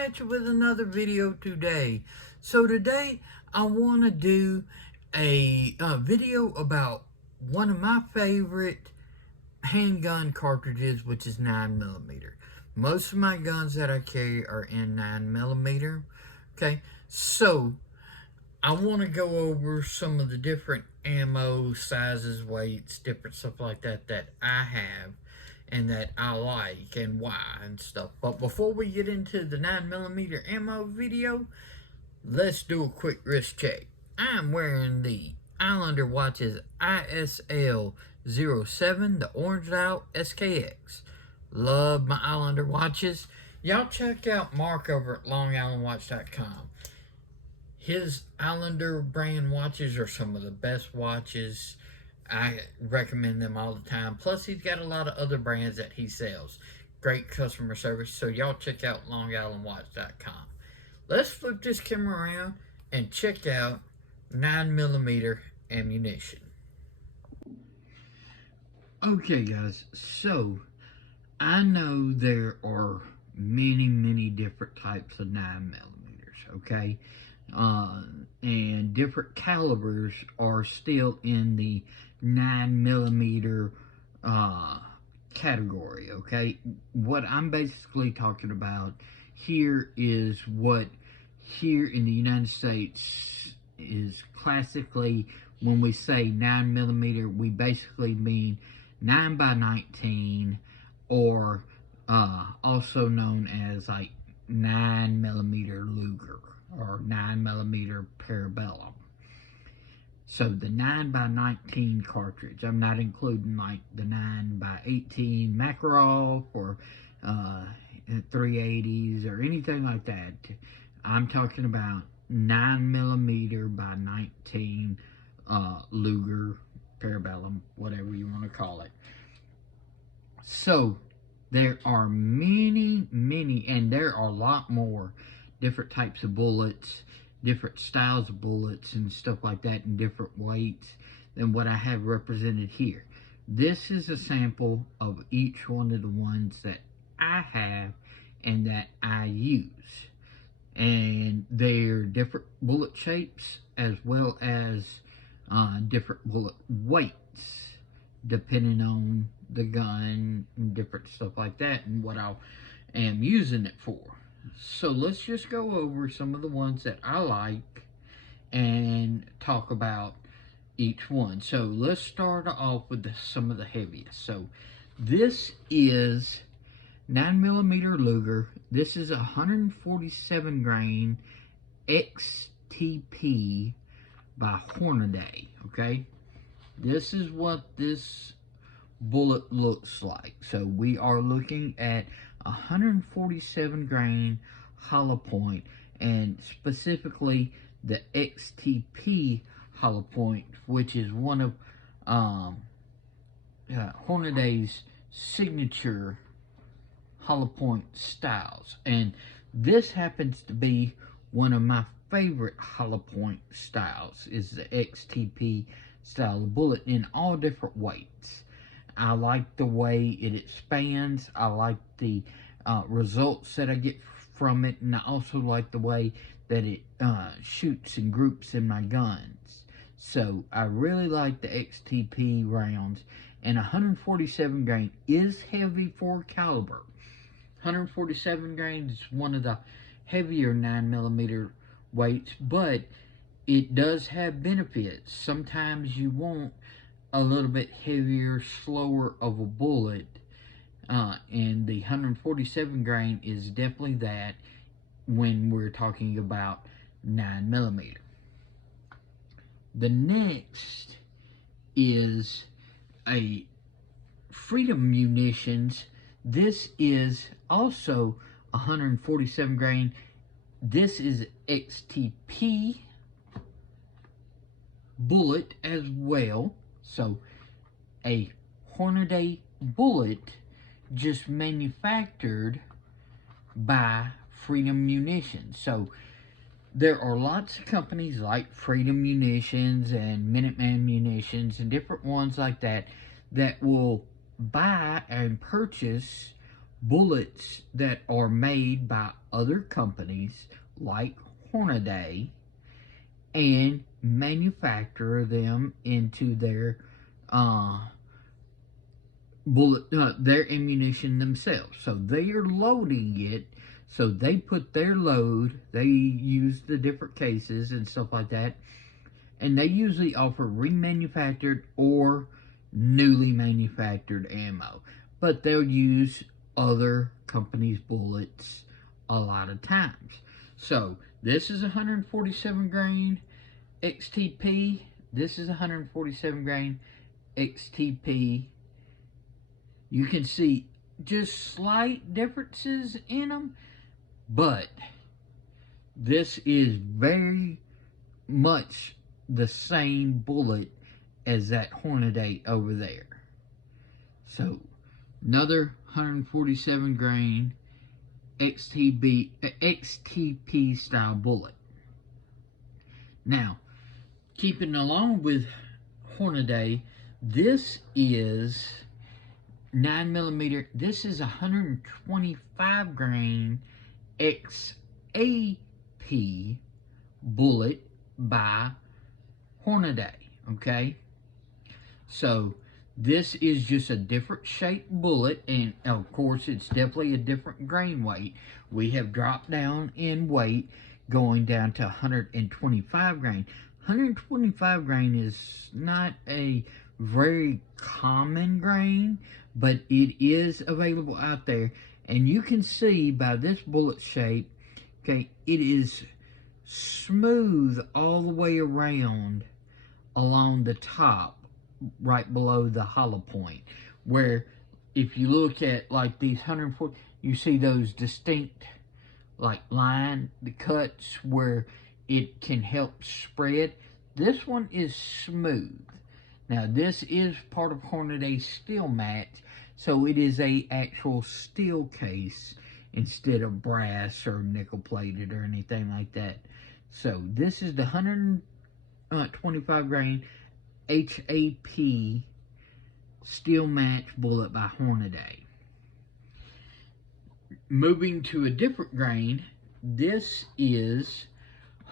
at you with another video today. So today I want to do a video about one of my favorite handgun cartridges, which is 9mm. Most of my guns that I carry are in 9mm. Okay, so I want to go over some of the different ammo sizes, weights, different stuff like that that I have and that I like and why and stuff. But before we get into the 9mm ammo video, let's do a quick wrist check. I'm wearing the Islander Watches ISL 07, the orange out SKX. Love my Islander watches. Y'all check out Mark over at longislandwatch.com. His Islander brand watches are some of the best watches. I recommend them all the time. Plus, he's got a lot of other brands that he sells. Great customer service. So, y'all check out longislandwatch.com. Let's flip this camera around and check out 9mm ammunition. Okay, guys. So, I know there are many different types of 9mm, okay? And different calibers are still in the 9mm category, okay? What I'm basically talking about here is what here in the United States is classically, when we say 9mm, we basically mean 9x19, or also known as like 9mm Luger or 9mm Parabellum. So the 9x19 cartridge, I'm not including like the 9x18 Makarov or 380s or anything like that. I'm talking about 9mm by 19 Luger, Parabellum, whatever you want to call it. So there are many, and there are a lot more different types of bullets, different styles of bullets and stuff like that, and different weights than what I have represented here. This is a sample of each one of the ones that I have and that I use. And they're different bullet shapes as well as different bullet weights, depending on the gun and different stuff like that and what I am using it for. So let's just go over some of the ones that I like and talk about each one. So let's start off with some of the heaviest. So this is 9mm Luger. This is 147 grain XTP by Hornady, okay? This is what this bullet looks like. So we are looking at 147 grain hollow point, and specifically the XTP hollow point, which is one of Hornady's signature hollow point styles. And this happens to be one of my favorite hollow point styles, is the XTP style of bullet in all different weights. I like the way it expands. I like the results that I get from it, and I also like the way that it shoots and groups in my guns. So I really like the XTP rounds, and 147 grain is heavy for caliber. 147 grain is one of the heavier 9mm weights, but it does have benefits. Sometimes you want a little bit heavier, slower of a bullet, and the 147 grain is definitely that when we're talking about 9mm. The next is a Freedom Munitions. This is also 147 grain. This is XTP bullet as well. So a Hornady bullet, just manufactured by Freedom Munitions. So there are lots of companies like Freedom Munitions and Minuteman Munitions and different ones like that that will buy and purchase bullets that are made by other companies like Hornaday and manufacture them into their their ammunition themselves. So they are loading it. So they put their load. They use the different cases and stuff like that, and they usually offer remanufactured or newly manufactured ammo. But they'll use other companies' bullets a lot of times. So this is 147 grain XTP. This is 147 grain XTP. You can see just slight differences in them, but this is very much the same bullet as that Hornaday over there. So another 147 grain XTP style bullet. Now, keeping along with Hornaday, this is 9mm. This is 125 grain XAP bullet by Hornaday. Okay, so this is just a different shaped bullet, and of course it's definitely a different grain weight. We have dropped down in weight, going down to 125 grain. 125 grain is not a very common grain, but it is available out there. And you can see by this bullet shape, okay, it is smooth all the way around along the top, right below the hollow point, where if you look at like these 140, you see those distinct like line, the cuts where it can help spread. This one is smooth. Now this is part of Hornaday's steel match, so it is a actual steel case instead of brass or nickel plated or anything like that. So this is the 125 grain HAP steel match bullet by Hornaday. Moving to a different grain, this is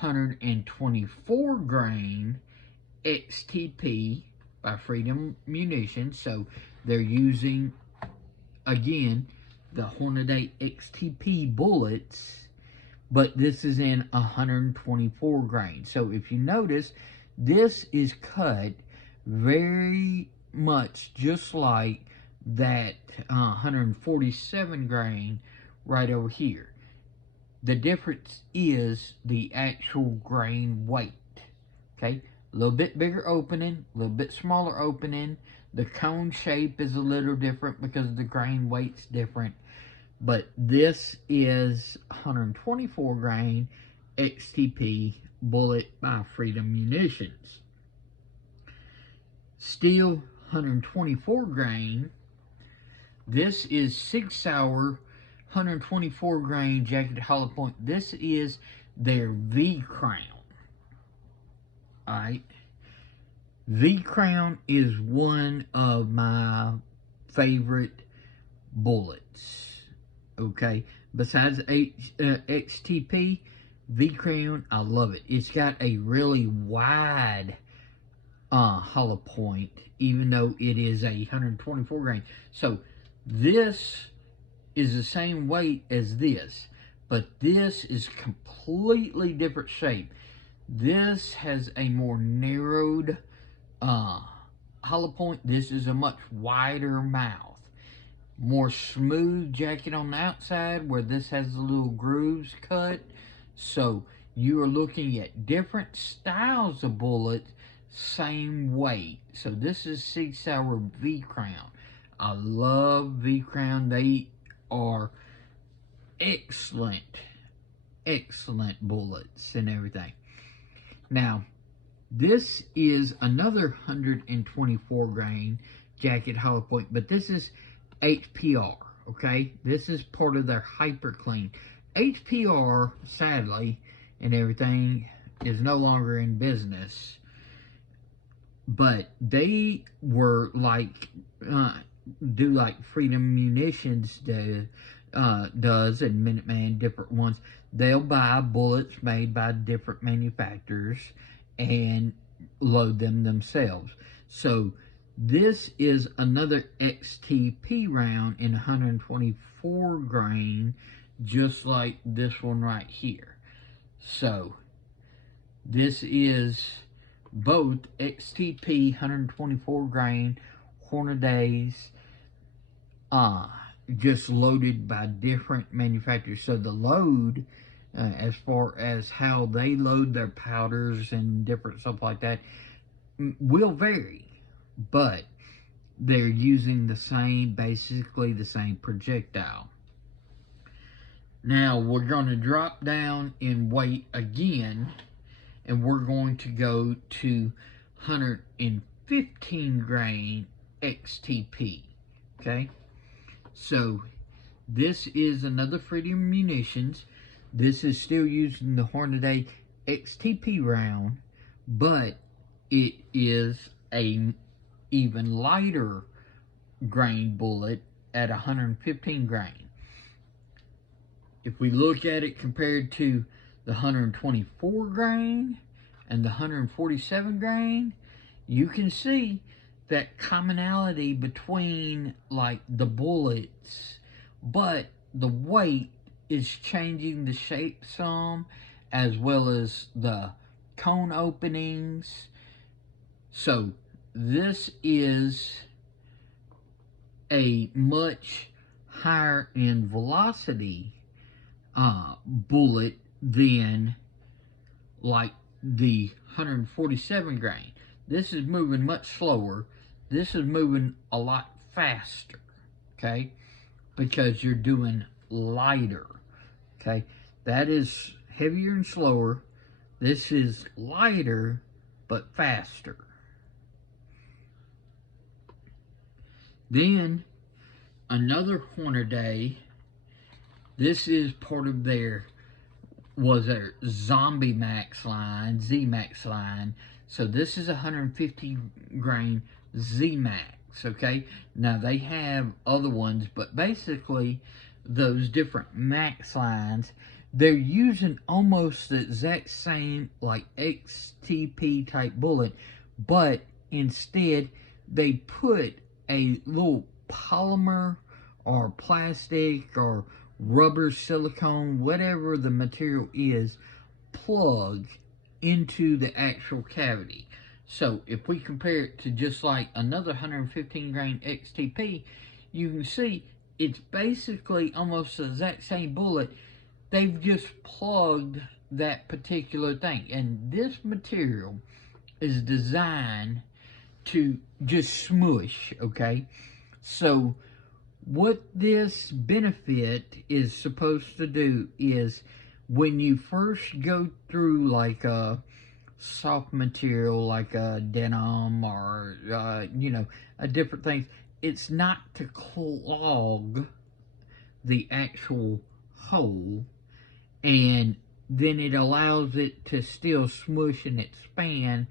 124 grain XTP by Freedom Munitions. So they're using, again, the Hornaday XTP bullets, but this is in 124 grain. So if you notice, this is cut very much just like that 147 grain right over here. The difference is the actual grain weight. Okay, a little bit bigger opening, a little bit smaller opening. The cone shape is a little different because the grain weight's different. But this is 124 grain XTP bullet by Freedom Munitions. Steel 124 grain. This is Sig Sauer 124 grain jacketed hollow point. This is their V Crown. Alright. V Crown is one of my favorite bullets. Okay. Besides XTP, V Crown, I love it. It's got a really wide hollow point, even though it is a 124 grain. So this is the same weight as this, but this is completely different shape. This has a more narrowed hollow point. This is a much wider mouth, more smooth jacket on the outside, where this has the little grooves cut. So you are looking at different styles of bullets, same weight. So this is Sig Sauer V Crown. I love V Crown. They are excellent bullets and everything. Now, this is another 124 grain jacket hollow point, but this is HPR, okay? This is part of their Hyper Clean. HPR, sadly, and everything, is no longer in business, but they were like do like Freedom Munitions does, and Minuteman, different ones. They'll buy bullets made by different manufacturers and load them themselves. So this is another XTP round in 124 grain, just like this one right here. So this is both XTP 124 grain Hornadays, just loaded by different manufacturers. So the load, as far as how they load their powders and different stuff like that, will vary, but they're using the same, basically the same projectile. Now we're going to drop down in weight again, and we're going to go to 115 grain XTP. Okay, so this is another Freedom Munitions. This is still using the Hornaday XTP round, but it is a even lighter grain bullet at 115 grain. If we look at it compared to the 124 grain and the 147 grain, you can see that commonality between like the bullets, but the weight is changing the shape some, as well as the cone openings. So this is a much higher in velocity bullet than like the 147 grain. This is moving much slower. This is moving a lot faster, okay, because you're doing lighter, okay. That is heavier and slower. This is lighter but faster. Then another Hornaday, this is part of their Zombie Max line, Z Max line. So this is 150 grain Z Max, okay? Now they have other ones, but basically those different Max lines, they're using almost the exact same like XTP type bullet, but instead they put a little polymer or plastic or rubber, silicone, whatever the material is, plug into the actual cavity. So if we compare it to just like another 115 grain XTP, you can see it's basically almost the exact same bullet. They've just plugged that particular thing. And this material is designed to just smush, okay? So what this benefit is supposed to do is when you first go through like a soft material like a denim or, you know, a different things, it's not to clog the actual hole, and then it allows it to still smush and expand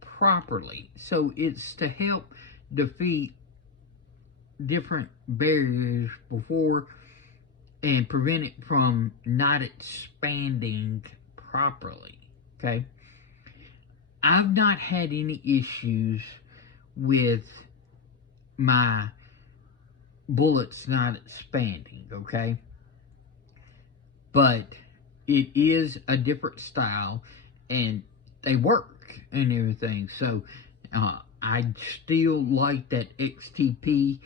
properly. So it's to help defeat different barriers before and prevent it from not expanding properly, okay? I've not had any issues with my bullets not expanding, okay? But it is a different style and they work and everything. So I still like that XTP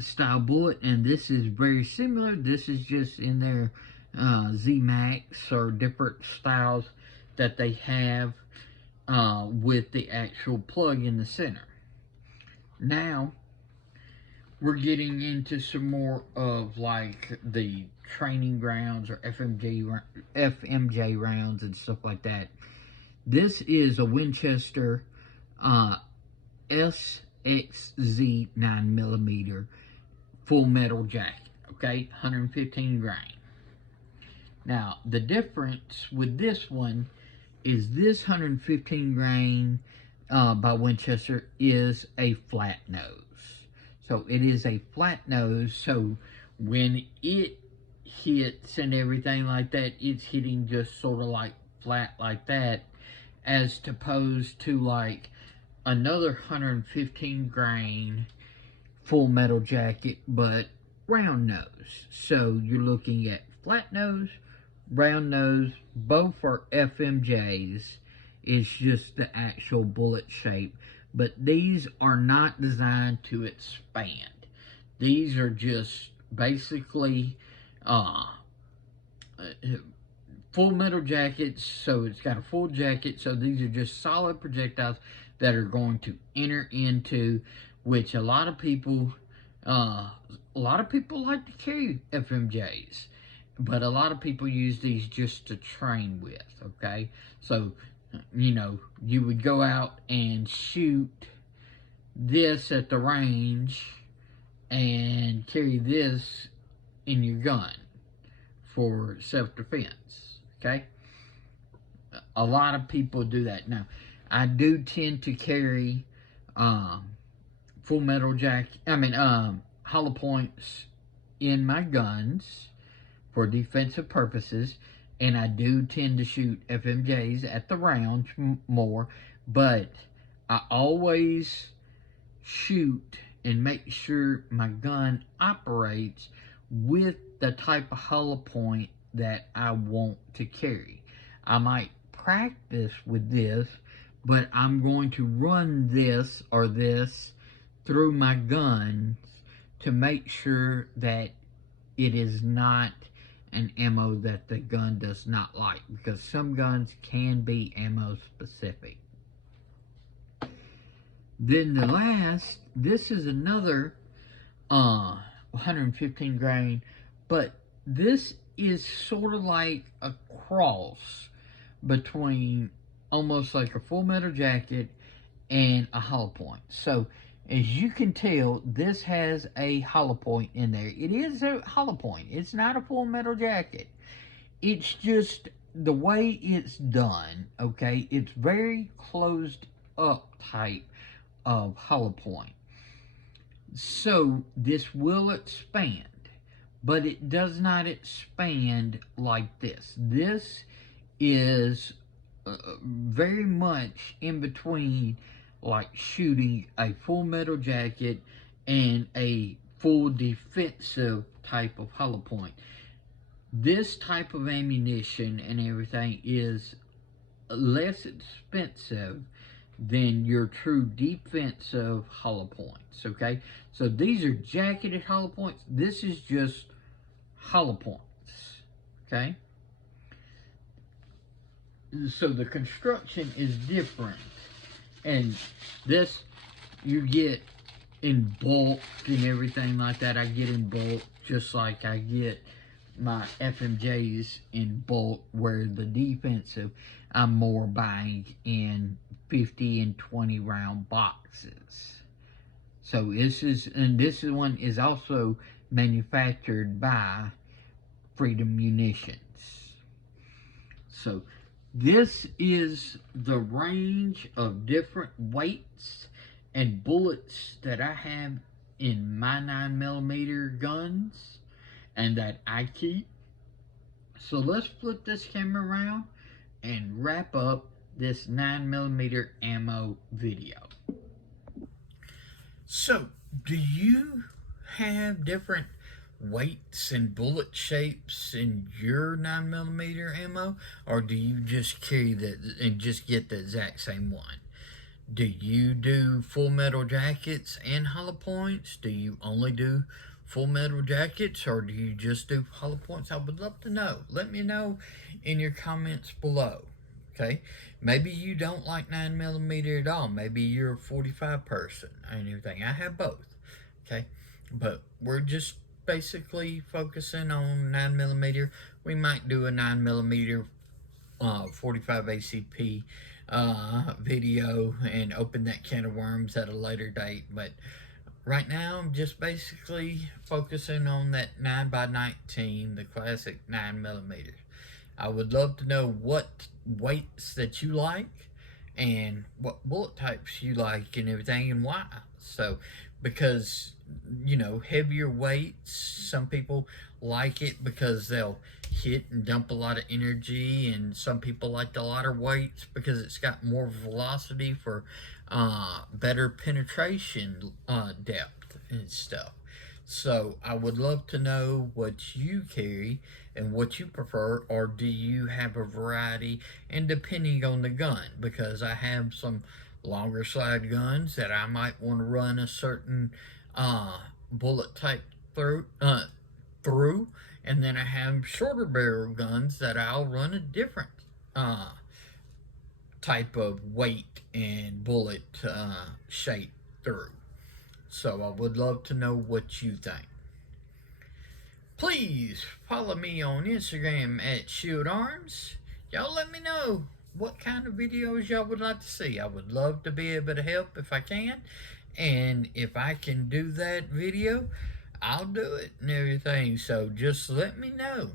style bullet, and this is very similar. This is just in their Z Max or different styles that they have with the actual plug in the center. Now we're getting into some more of like the training rounds or FMJ rounds and stuff like that. This is a Winchester SXZ 9mm full metal jacket, okay, 115 grain. Now the difference with this one is this 115 grain by Winchester is a flat nose. So it is a flat nose, so when it hits and everything like that, it's hitting just sort of like flat like that, as opposed to like another 115 grain full metal jacket, but round nose. So you're looking at flat nose, round nose, both are FMJs. It's just the actual bullet shape. But these are not designed to expand. These are just basically full metal jackets, so it's got a full jacket. So these are just solid projectiles that are going to enter into, which a lot of people like to carry FMJs, but a lot of people use these just to train with. Okay, so you know, you would go out and shoot this at the range and carry this in your gun for self-defense. Okay, a lot of people do that. Now I do tend to carry full metal jacket, hollow points in my guns for defensive purposes, and I do tend to shoot FMJs at the rounds more, but I always shoot and make sure my gun operates with the type of hollow point that I want to carry. I might practice with this, but I'm going to run this or this through my guns to make sure that it is not an ammo that the gun does not like, because some guns can be ammo specific. Then the last, this is another 115 grain, but this is sort of like a cross between almost like a full metal jacket and a hollow point. So as you can tell, this has a hollow point in there. It is a hollow point. It's not a full metal jacket. It's just the way it's done, okay? It's very closed up type of hollow point. So this will expand, but it does not expand like this. This is very much in between, like shooting a full metal jacket and a full defensive type of hollow point. This type of ammunition and everything is less expensive than your true defensive hollow points, okay? So these are jacketed hollow points. This is just hollow points, okay? So the construction is different. And this you get in bulk and everything like that. I get in bulk just like I get my FMJs in bulk, where the defensive I'm more buying in 50 and 20 round boxes. So this one is also manufactured by Freedom Munitions. So this is the range of different weights and bullets that I have in my 9mm guns and that I keep. So let's flip this camera around and wrap up this 9mm ammo video. So, do you have different weights and bullet shapes in your 9mm ammo, or do you just carry that and just get the exact same one? Do you do full metal jackets and hollow points? Do you only do full metal jackets, or do you just do hollow points? I would love to know. Let me know in your comments below. Okay, maybe you don't like 9mm at all. Maybe you're a 45 person and everything. I have both. Okay, but we're just basically focusing on 9mm. We might do a 9mm 45 ACP video and open that can of worms at a later date, but right now I'm just basically focusing on that 9x19, the classic 9mm. I would love to know what weights that you like and what bullet types you like and everything and why. So, because, you know, heavier weights, some people like it because they'll hit and dump a lot of energy, and some people like the lighter weights because it's got more velocity for better penetration depth and stuff. So I would love to know what you carry and what you prefer, or do you have a variety, and depending on the gun, because I have some longer slide guns that I might want to run a certain bullet type through, and then I have shorter barrel guns that I'll run a different uh, type of weight and bullet shape through. So I would love to know what you think. Please follow me on Instagram at Shield Arms. Y'all let me know what kind of videos y'all would like to see. I would love to be able to help if I can. And if I can do that video, I'll do it and everything. So just let me know.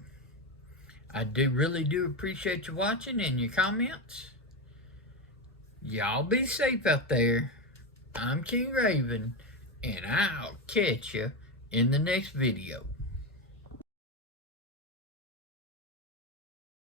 I really do appreciate you watching and your comments. Y'all be safe out there. I'm King Raven, and I'll catch you in the next video.